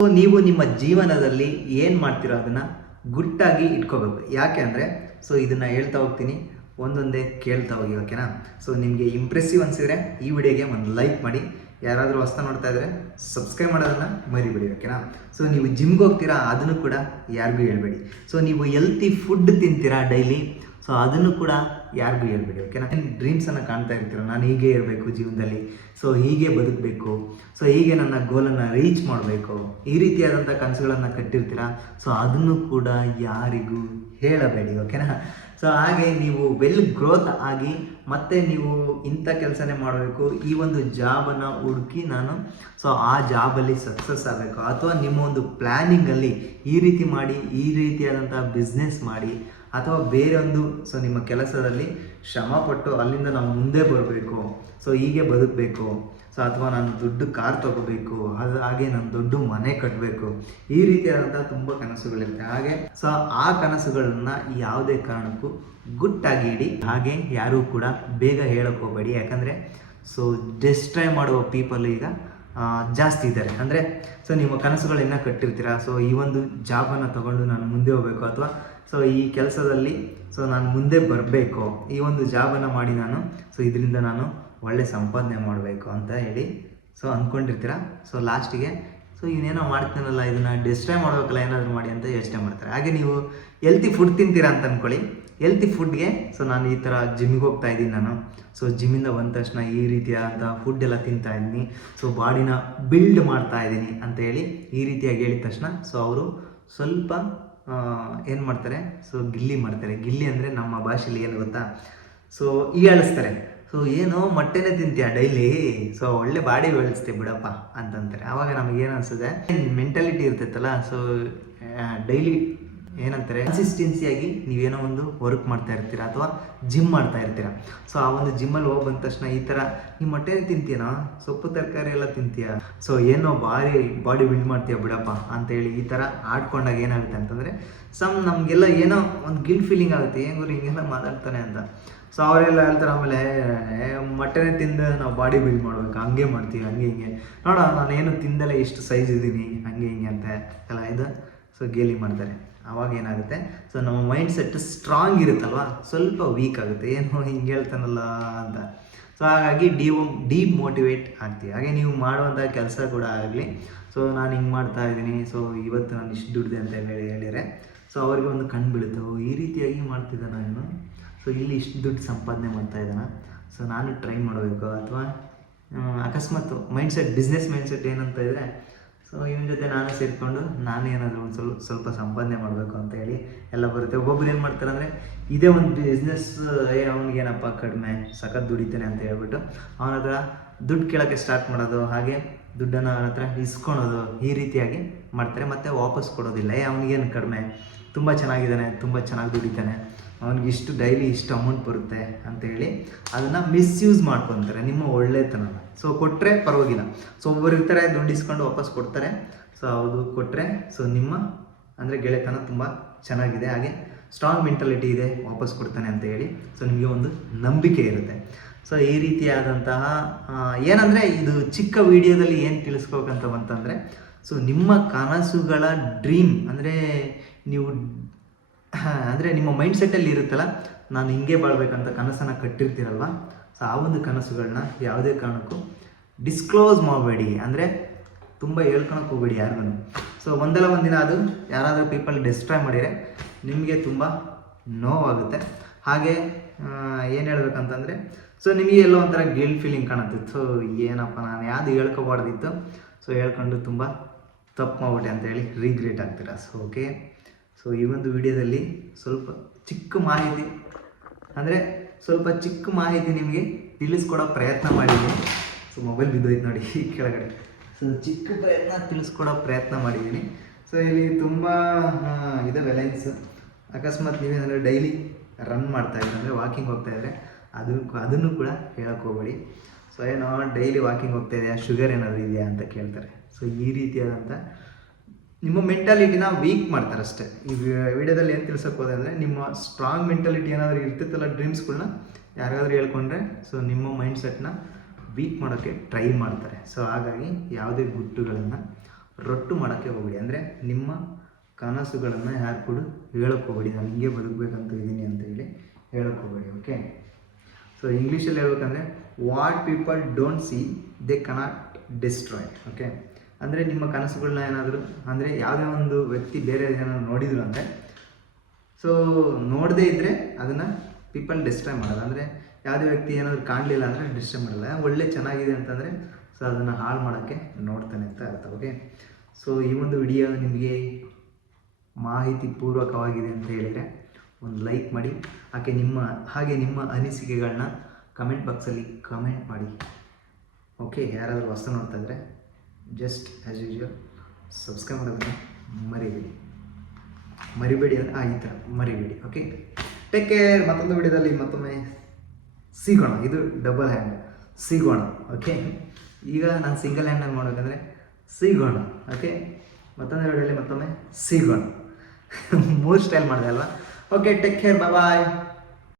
So ನೀವು ನಿಮ್ಮ ಜೀವನದಲ್ಲಿ ಏನು ಮಾಡ್ತೀರೋ ಅದನ್ನು ಗುಟ್ಟಾಗಿ ಇಟ್ಕೋಬೇಕು. ಯಾಕೆ ಅಂದರೆ ಸೊ ಇದನ್ನು ಹೇಳ್ತಾ ಹೋಗ್ತೀನಿ, ಒಂದೊಂದೇ ಕೇಳ್ತಾ ಹೋಗಿ, ಓಕೆನಾ? ಸೊ ನಿಮಗೆ ಇಂಪ್ರೆಸಿವ್ ಅನಿಸಿದರೆ ಈ ವಿಡಿಯೋಗೆ ಒಂದು ಲೈಕ್ ಮಾಡಿ, ಯಾರಾದರೂ ಹೊಸ್ತಾ ನೋಡ್ತಾ ಇದ್ದರೆ ಸಬ್ಸ್ಕ್ರೈಬ್ ಮಾಡೋದನ್ನು ಮರಿಬೇಡಿ, ಓಕೆನಾ? ಸೊ ನೀವು ಜಿಮ್ಗೆ ಹೋಗ್ತೀರಾ, ಅದನ್ನು ಕೂಡ ಯಾರಿಗೂ ಹೇಳ್ಬೇಡಿ. ಸೊ ನೀವು ಹೆಲ್ತಿ ಫುಡ್ ತಿಂತೀರಾ ಡೈಲಿ, ಸೊ ಅದನ್ನು ಕೂಡ ಯಾರಿಗೂ ಹೇಳ್ಬೇಡಿ, ಓಕೆನಾ? ಡ್ರೀಮ್ಸನ್ನು ಕಾಣ್ತಾ ಇರ್ತೀರ, ನಾನು ಹೀಗೆ ಇರಬೇಕು ಜೀವನದಲ್ಲಿ, ಸೊ ಹೀಗೆ ಬದುಕಬೇಕು, ಸೊ ಹೀಗೆ ನನ್ನ ಗೋಲನ್ನು ರೀಚ್ ಮಾಡಬೇಕು, ಈ ರೀತಿಯಾದಂಥ ಕನಸುಗಳನ್ನು ಕಟ್ಟಿರ್ತೀರ, ಸೊ ಅದನ್ನು ಕೂಡ ಯಾರಿಗೂ ಹೇಳಬೇಡಿ, ಓಕೆನಾ? ಸೊ ಹಾಗೆ ನೀವು ವೆಲ್ ಗ್ರೋತ್ ಆಗಿ ಮತ್ತೆ ನೀವು ಇಂಥ ಕೆಲಸನೇ ಮಾಡಬೇಕು, ಈ ಒಂದು ಜಾಬನ್ನು ಹುಡುಕಿ ನಾನು ಸೊ ಆ ಜಾಬಲ್ಲಿ ಸಕ್ಸಸ್ ಆಗಬೇಕು, ಅಥವಾ ನಿಮ್ಮ ಒಂದು ಪ್ಲ್ಯಾನಿಂಗಲ್ಲಿ ಈ ರೀತಿ ಮಾಡಿ ಈ ರೀತಿಯಾದಂಥ ಬಿಸ್ನೆಸ್ ಮಾಡಿ, ಅಥವಾ ಬೇರೆ ಒಂದು ಸೊ ನಿಮ್ಮ ಕೆಲಸದಲ್ಲಿ ಶ್ರಮಪಟ್ಟು ಅಲ್ಲಿಂದ ನಾವು ಮುಂದೆ ಬರಬೇಕು, ಸೊ ಹೀಗೆ ಬದುಕಬೇಕು, ಸೊ ಅಥವಾ ನಾನು ದೊಡ್ಡ ಕಾರ್ ತೊಗೋಬೇಕು, ಹಾಗೆ ನಾನು ದೊಡ್ಡ ಮನೆ ಕಟ್ಟಬೇಕು, ಈ ರೀತಿಯಾದಂಥ ತುಂಬ ಕನಸುಗಳಿರುತ್ತೆ. ಹಾಗೆ ಸೊ ಆ ಕನಸುಗಳನ್ನ ಯಾವುದೇ ಕಾರಣಕ್ಕೂ ಗುಟ್ಟಾಗಿ ಇಡಿ, ಹಾಗೆ ಯಾರೂ ಕೂಡ ಬೇಗ ಹೇಳಕ್ಕೆ ಹೋಗಬೇಡಿ. ಯಾಕಂದರೆ ಸೊ ಡಿಸ್ಟ್ರಾಯ್ ಮಾಡುವ ಪೀಪಲ್ ಈಗ ಜಾಸ್ತಿ ಇದ್ದಾರೆ. ಅಂದರೆ ಸೊ ನಿಮ್ಮ ಕನಸುಗಳನ್ನ ಕಟ್ಟಿರ್ತೀರ, ಸೊ ಈ ಒಂದು ಜಾಬನ್ನು ತಗೊಂಡು ನಾನು ಮುಂದೆ ಹೋಗಬೇಕು, ಅಥವಾ ಸೊ ಈ ಕೆಲಸದಲ್ಲಿ ಸೊ ನಾನು ಮುಂದೆ ಬರಬೇಕು, ಈ ಒಂದು ಜಾಬನ್ನು ಮಾಡಿ ನಾನು ಸೊ ಇದರಿಂದ ನಾನು ಒಳ್ಳೆ ಸಂಪಾದನೆ ಮಾಡಬೇಕು ಅಂತ ಹೇಳಿ ಸೊ ಅಂದ್ಕೊಂಡಿರ್ತೀರ. ಸೊ ಲಾಸ್ಟಿಗೆ ಸೊ ಇವನೇನೋ ಮಾಡ್ತೀನಲ್ಲ, ಇದನ್ನು ಡಿಸ್ಟ್ರಾಯ್ ಮಾಡಬೇಕಲ್ಲ, ಏನಾದರೂ ಮಾಡಿ ಅಂತ ಯೋಚನೆ ಮಾಡ್ತಾರೆ. ಹಾಗೆ ನೀವು ಹೆಲ್ತಿ ಫುಡ್ ತಿಂತೀರಾ ಅಂತ ಅಂದ್ಕೊಳ್ಳಿ, ಹೆಲ್ತಿ ಫುಡ್ಗೆ ಸೊ ನಾನು ಈ ಥರ ಜಿಮ್ಮಿಗೆ ಹೋಗ್ತಾ ಇದ್ದೀನಿ, ನಾನು ಸೊ ಜಿಮ್ಮಿಂದ ಬಂದ ತಕ್ಷಣ ಈ ರೀತಿಯಾದಂಥ ಫುಡ್ ಎಲ್ಲ ತಿಂತಾ ಇದ್ದೀನಿ, ಸೊ ಬಾಡಿನ ಬಿಲ್ಡ್ ಮಾಡ್ತಾ ಇದ್ದೀನಿ ಅಂತ ಹೇಳಿ ಈ ರೀತಿಯಾಗಿ ಹೇಳಿದ ತಕ್ಷಣ ಸೊ ಅವರು ಸ್ವಲ್ಪ ಏನು ಮಾಡ್ತಾರೆ, ಸೊ ಗಿಲ್ಲಿ ಮಾಡ್ತಾರೆ. ಗಿಲ್ಲಿ ಅಂದರೆ ನಮ್ಮ ಭಾಷೆಯಲ್ಲಿ ಏನು ಗೊತ್ತಾ, ಸೊ ಹೀಯಾಳಿಸ್ತಾರೆ. ಸೊ ಏನೋ ಮೊಟ್ಟೆನೇ ತಿಂತೀಯ ಡೈಲಿ, ಸೊ ಒಳ್ಳೆ ಬಾಡಿ ಬೆಳೆಸ್ತೀವಿ ಬಿಡಪ್ಪ ಅಂತಂತಾರೆ. ಆವಾಗ ನಮಗೇನು ಅನಿಸ್ತದೆ, ಮೆಂಟಾಲಿಟಿ ಇರ್ತೈತಲ್ಲ, ಸೊ ಡೈಲಿ ಏನಂತಾರೆ ಕನ್ಸಿಸ್ಟೆನ್ಸಿಯಾಗಿ ನೀವೇನೋ ಒಂದು ವರ್ಕ್ ಮಾಡ್ತಾ ಇರ್ತೀರ ಅಥವಾ ಜಿಮ್ ಮಾಡ್ತಾ ಇರ್ತೀರ. ಸೊ ಆ ಒಂದು ಜಿಮ್ಮಲ್ಲಿ ಹೋಗಿ ಬಂದ ತಕ್ಷಣ ಈ ಥರ ನಿಮ್ಮ ಮೊಟ್ಟೆ ತಿಂತೀಯನಾ, ಸೊಪ್ಪು ತರಕಾರಿ ಎಲ್ಲ ತಿಂತೀಯ, ಸೊ ಏನೋ ಬಾಡಿ ಬಿಲ್ಡ್ ಮಾಡ್ತೀಯ ಬಿಡಪ್ಪ ಅಂತೇಳಿ ಈ ಥರ ಆಡ್ಕೊಂಡಾಗ ಏನಾಗುತ್ತೆ ಅಂತಂದರೆ ನಮಗೆಲ್ಲ ಏನೋ ಒಂದು ಗಿಲ್ಟ್ ಫೀಲಿಂಗ್ ಆಗುತ್ತೆ, ಹೆಂಗರು ಹಿಂಗೆಲ್ಲ ಮಾತಾಡ್ತಾನೆ ಅಂತ. ಸೊ ಅವರೆಲ್ಲ ಹೇಳ್ತಾರೆ ಆಮೇಲೆ ಮೊಟ್ಟೆನೇ ತಿಂದು ನಾವು ಬಾಡಿ ಬಿಲ್ಡ್ ಮಾಡ್ಬೇಕು, ಹಂಗೆ ಮಾಡ್ತೀವಿ, ಹಂಗೆ ಹಿಂಗೆ ನೋಡ ನಾನೇನು ತಿಂದಲೇ ಇಷ್ಟು ಸೈಜ್ ಇದ್ದೀನಿ, ಹಂಗೆ ಹಿಂಗೆ ಅಂತ ಎಲ್ಲ ಇದು ಸೊ ಗೇಲಿ ಮಾಡ್ತಾರೆ. ಆವಾಗ ಏನಾಗುತ್ತೆ, ಸೊ ನಮ್ಮ ಮೈಂಡ್ ಸೆಟ್ ಸ್ಟ್ರಾಂಗ್ ಇರುತ್ತಲ್ವ, ಸ್ವಲ್ಪ ವೀಕ್ ಆಗುತ್ತೆ, ಏನು ಹಿಂಗೆ ಹೇಳ್ತಾನಲ್ಲ ಅಂತ. ಸೊ ಹಾಗಾಗಿ ಡಿಮೋಟಿವೇಟ್ ಆಗ್ತೀವಿ. ಹಾಗೆ ನೀವು ಮಾಡುವಂಥ ಕೆಲಸ ಕೂಡ ಆಗಲಿ, ಸೊ ನಾನು ಹಿಂಗೆ ಮಾಡ್ತಾ ಇದ್ದೀನಿ, ಸೊ ಇವತ್ತು ನಾನು ಇಷ್ಟು ದುಡ್ಡಿದೆ ಅಂತ ಹೇಳಿದರೆ ಸೊ ಅವ್ರಿಗೆ ಒಂದು ಕಣ್ಣು ಬೀಳುತ್ತೆ, ಈ ರೀತಿಯಾಗಿ ಮಾಡ್ತಿದ್ದಾನೆ ನಾನು, ಸೊ ಇಲ್ಲಿ ಇಷ್ಟು ದುಡ್ಡು ಸಂಪಾದನೆ ಮಾಡ್ತಾ ಇದ್ದಾನೆ, ಸೊ ನಾನು ಟ್ರೈ ಮಾಡಬೇಕು. ಅಥವಾ ಅಕಸ್ಮಾತ್ ಮೈಂಡ್ಸೆಟ್ ಬಿಸ್ನೆಸ್ ಮೈಂಡ್ಸೆಟ್ ಏನಂತ ಇದ್ದರೆ, ಸೊ ಇವನ ಜೊತೆ ನಾನು ಸೇರಿಕೊಂಡು ನಾನೇನಾದರೂ ಒಂದು ಸ್ವಲ್ಪ ಸಂಪಾದನೆ ಮಾಡಬೇಕು ಅಂತ ಹೇಳಿ ಎಲ್ಲ ಬರುತ್ತೆ. ಒಬ್ಬೊಬ್ರು ಏನು ಮಾಡ್ತಾರೆ ಅಂದರೆ ಇದೇ ಒಂದು ಬಿಸ್ನೆಸ್, ಅವ್ನಿಗೇನಪ್ಪ ಕಡಿಮೆ ಸಖತ್ ದುಡಿತಾನೆ ಅಂತ ಹೇಳ್ಬಿಟ್ಟು ಅವನ ಹತ್ರ ದುಡ್ಡು ಕೇಳೋಕ್ಕೆ ಸ್ಟಾರ್ಟ್ ಮಾಡೋದು, ಹಾಗೆ ದುಡ್ಡನ್ನು ಅವನ ಹತ್ರ ಇಸ್ಕೊಳೋದು, ಈ ರೀತಿಯಾಗಿ ಮಾಡ್ತಾರೆ. ಮತ್ತು ವಾಪಸ್ ಕೊಡೋದಿಲ್ಲ, ಅವನಿಗೇನು ಕಡಿಮೆ, ತುಂಬ ಚೆನ್ನಾಗಿದ್ದಾನೆ, ತುಂಬ ಚೆನ್ನಾಗಿ ದುಡಿತಾನೆ, ಅವ್ನಿಗೆ ಇಷ್ಟು ಡೈಲಿ ಇಷ್ಟು ಅಮೌಂಟ್ ಬರುತ್ತೆ ಅಂತೇಳಿ ಅದನ್ನು ಮಿಸ್ಯೂಸ್ ಮಾಡ್ಕೊತಾರೆ ನಿಮ್ಮ ಒಳ್ಳೆತನನ. ಸೊ ಕೊಟ್ಟರೆ ಪರವಾಗಿಲ್ಲ, ಸೊ ಒಬ್ಬರು ಇರ್ತಾರೆ ದುಡ್ಡು ಇಸ್ಕೊಂಡು ವಾಪಸ್ ಕೊಡ್ತಾರೆ, ಸೊ ಅದು ಕೊಟ್ಟರೆ ಸೊ ನಿಮ್ಮ ಅಂದರೆ ಗೆಳೆತನ ತುಂಬ ಚೆನ್ನಾಗಿದೆ, ಹಾಗೆ ಸ್ಟ್ರಾಂಗ್ ಮೆಂಟಾಲಿಟಿ ಇದೆ, ವಾಪಸ್ ಕೊಡ್ತಾನೆ ಅಂತ ಹೇಳಿ ಸೊ ನಿಮಗೆ ಒಂದು ನಂಬಿಕೆ ಇರುತ್ತೆ. ಸೊ ಈ ರೀತಿಯಾದಂತಹ ಏನಂದರೆ ಇದು ಚಿಕ್ಕ ವಿಡಿಯೋದಲ್ಲಿ ಏನು ತಿಳಿಸ್ಕೋಬೇಕಂತ ಬಂತಂದರೆ, ಸೊ ನಿಮ್ಮ ಕನಸುಗಳ ಡ್ರೀಮ್ ಅಂದರೆ ನೀವು ಅಂದರೆ ನಿಮ್ಮ ಮೈಂಡ್ ಸೆಟ್ಟಲ್ಲಿ ಇರುತ್ತಲ್ಲ, ನಾನು ಹಿಂಗೆ ಬಾಳ್ಬೇಕಂತ ಕನಸನ್ನು ಕಟ್ಟಿರ್ತೀರಲ್ವ, ಸೊ ಆ ಒಂದು ಕನಸುಗಳನ್ನ ಯಾವುದೇ ಕಾರಣಕ್ಕೂ ಡಿಸ್ಕ್ಲೋಸ್ ಮಾಡಬೇಡಿ, ಅಂದರೆ ತುಂಬ ಹೇಳ್ಕೊಳಕ್ಕೆ ಹೋಗಬೇಡಿ ಯಾರಿಗೂ. ಸೊ ಒಂದಲ್ಲ ಒಂದಿನ ಅದು ಯಾರಾದರೂ ಪೀಪಲ್ ಡಿಸ್ಟ್ರಾಯ್ ಮಾಡಿದರೆ ನಿಮಗೆ ತುಂಬ ನೋವಾಗುತ್ತೆ. ಹಾಗೆ ಏನು ಹೇಳ್ಬೇಕಂತಂದರೆ, ಸೊ ನಿಮಗೆ ಎಲ್ಲೋ ಒಂಥರ ಗಿಲ್ಟ್ ಫೀಲಿಂಗ್ ಕಾಣುತ್ತೆ, ಸೊ ಏನಪ್ಪ ನಾನು ಯಾವುದು ಹೇಳ್ಕೊಬಾರ್ದಿತ್ತು, ಸೊ ಹೇಳ್ಕೊಂಡು ತುಂಬ ತಪ್ಪು ಮಾಡ್ಬಿಟ್ಟೆ ಅಂತೇಳಿ ರಿಗ್ರೆಟ್ ಆಗ್ತೀರಾ. ಸೊ ಓಕೆ, ಸೊ ಈ ಒಂದು ವಿಡಿಯೋದಲ್ಲಿ ಸ್ವಲ್ಪ ಚಿಕ್ಕ ಮಾಹಿತಿ ನಿಮಗೆ ತಿಳಿಸ್ಕೊಡೋ ಪ್ರಯತ್ನ ಮಾಡಿದ್ದೀನಿ. ಸೊ ಮೊಬೈಲ್ ಬಿದ್ದೋಯ್ತು ನೋಡಿ ಕೆಳಗಡೆ, ಸೊ ಚಿಕ್ಕ ತಿಳಿಸ್ಕೊಡೋ ಪ್ರಯತ್ನ ಮಾಡಿದ್ದೀನಿ. ಸೊ ಇಲ್ಲಿ ತುಂಬ ಇದಾವೆ ಲೈನ್ಸ್. ಅಕಸ್ಮಾತ್ ನೀವೇನಾದರೆ ಡೈಲಿ ರನ್ ಮಾಡ್ತಾಯಿದ್ರೆ ಅಂದರೆ ವಾಕಿಂಗ್ ಹೋಗ್ತಾಯಿದ್ರೆ ಅದನ್ನು ಕೂಡ ಹೇಳಕ್ಕೆ ಹೋಗಬೇಡಿ. ಸೊ ಏನೋ ಡೈಲಿ ವಾಕಿಂಗ್ ಹೋಗ್ತಾಯಿದೆಯಾ, ಶುಗರ್ ಏನಾದರೂ ಇದೆಯಾ ಅಂತ ಕೇಳ್ತಾರೆ. ಸೊ ಈ ರೀತಿಯಾದಂಥ ನಿಮ್ಮ ಮೆಂಟಾಲಿಟಿನ ವೀಕ್ ಮಾಡ್ತಾರೆ ಅಷ್ಟೇ. ಈ ವಿಡಿಯೋದಲ್ಲಿ ಏನು ತಿಳ್ಸೋಕೆ ಹೋದೆ ಅಂದರೆ, ನಿಮ್ಮ ಸ್ಟ್ರಾಂಗ್ ಮೆಂಟಾಲಿಟಿ ಏನಾದರೂ ಇರ್ತಿತ್ತಲ್ಲ ಡ್ರೀಮ್ಸ್ಗಳನ್ನ ಯಾರಿಗಾದ್ರೂ ಹೇಳ್ಕೊಂಡ್ರೆ ಸೊ ನಿಮ್ಮ ಮೈಂಡ್ ಸೆಟ್ನ ವೀಕ್ ಮಾಡೋಕ್ಕೆ ಟ್ರೈ ಮಾಡ್ತಾರೆ. ಸೊ ಹಾಗಾಗಿ ಯಾವುದೇ ಗುಟ್ಟುಗಳನ್ನು ರೊಟ್ಟು ಮಾಡೋಕ್ಕೆ ಹೋಗಬೇಡಿ. ಅಂದರೆ ನಿಮ್ಮ ಕನಸುಗಳನ್ನು ಯಾರು ಕೂಡ ಹೇಳೋಕ್ಕೆ ಹೋಗಬೇಡಿ, ನಾನು ಹಿಂಗೆ ಬದುಕಬೇಕಂತ ಇದ್ದೀನಿ ಅಂತ ಹೇಳಿ ಹೇಳೋಕ್ಕೆ ಹೋಗಬೇಡಿ. ಓಕೆ, ಸೊ ಇಂಗ್ಲೀಷಲ್ಲಿ ಹೇಳ್ಬೇಕಂದ್ರೆ what people don't see they cannot destroy. Okay, ಅಂದರೆ ನಿಮ್ಮ ಕನಸುಗಳನ್ನ ಏನಾದರೂ ಅಂದರೆ ಯಾವುದೇ ಒಂದು ವ್ಯಕ್ತಿ ಬೇರೆ ಏನಾದ್ರು ನೋಡಿದ್ರು ಅಂದರೆ ಸೊ ನೋಡದೇ ಇದ್ದರೆ ಅದನ್ನು ಪೀಪಲ್ ಡಿಸ್ಟ್ರಾಯ್ ಮಾಡೋದು. ಅಂದರೆ ಯಾವುದೇ ವ್ಯಕ್ತಿ ಏನಾದರೂ ಕಾಣಲಿಲ್ಲ ಅಂದರೆ ಡಿಸ್ಟ್ರಾಯ್ ಮಾಡಲ್ಲ. ಒಳ್ಳೆ ಚೆನ್ನಾಗಿದೆ ಅಂತಂದರೆ ಸೊ ಅದನ್ನು ಹಾಳು ಮಾಡೋಕ್ಕೆ ನೋಡ್ತಾನೆ ಅಂತ ಅರ್ಥ. ಓಕೆ, ಸೊ ಈ ಒಂದು ವಿಡಿಯೋ ನಿಮಗೆ ಮಾಹಿತಿ ಪೂರ್ವಕವಾಗಿದೆ ಅಂತ ಹೇಳಿದರೆ ಒಂದು ಲೈಕ್ ಮಾಡಿ, ಹಾಗೆ ನಿಮ್ಮ ಅನಿಸಿಕೆಗಳನ್ನ ಕಮೆಂಟ್ ಬಾಕ್ಸಲ್ಲಿ ಕಮೆಂಟ್ ಮಾಡಿ. ಓಕೆ, ಯಾರಾದರೂ ಹೊಸ ನೋಡ್ತಾ ಇದ್ದರೆ ಜಸ್ಟ್ ಆ್ಯಸ್ ಯೂಶುವಲ್ ಸಬ್ಸ್ಕ್ರೈಬ್ ಮಾಡೋದನ್ನು ಮರಿಬೇಡಿ ಅಂದರೆ ಈ ಥರ ಮರಿಬೇಡಿ. Okay, take care. ಮತ್ತೊಂದು ವಿಡಿಯೋದಲ್ಲಿ ಮತ್ತೊಮ್ಮೆ ಸಿಗೋಣ. ಇದು ಡಬಲ್ ಹ್ಯಾಂಡ್ ಸಿಗೋಣ. ಓಕೆ, ಈಗ ನಾನು ಸಿಂಗಲ್ ಹ್ಯಾಂಡಲ್ಲಿ ಮಾಡಬೇಕಂದ್ರೆ ಸಿಗೋಣ. ಓಕೆ, ಮತ್ತೊಂದು ವಿಡಿಯೋದಲ್ಲಿ ಮತ್ತೊಮ್ಮೆ ಸಿಗೋಣ. 3 ಸ್ಟೈಲ್ ಮಾಡಿದೆ ಅಲ್ವಾ. ಓಕೆ, ಟೇಕ್ ಕೇರ್, ಬಾಯ್.